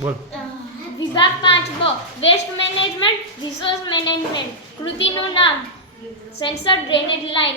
બોલ. વિભાગ પાંચમો વેસ્ટ મેનેજમેન્ટ રિસોર્સ મેનેજમેન્ટ કૃતિનું નામ સેન્સર ડ્રેનેજ લાઇન.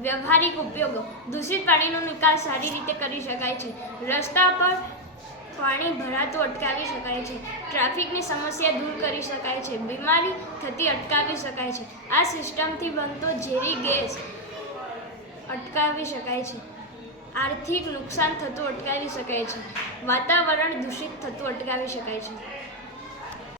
વ્યવહારિક ઉપયોગો. દૂષિત પાણીનો નિકાલ સારી રીતે કરી શકાય છે. રસ્તા પર પાણી ભરાતું અટકાવી શકાય છે. ટ્રાફિકની સમસ્યા દૂર કરી શકાય છે. બીમારી થતી અટકાવી શકાય છે. આ સિસ્ટમથી બનતો ઝેરી ગેસ અટકાવી શકાય છે. આર્થિક નુકસાન થતું અટકાવી શકાય છે. વાતાવરણ દૂષિત થતું અટકાવી શકાય છે.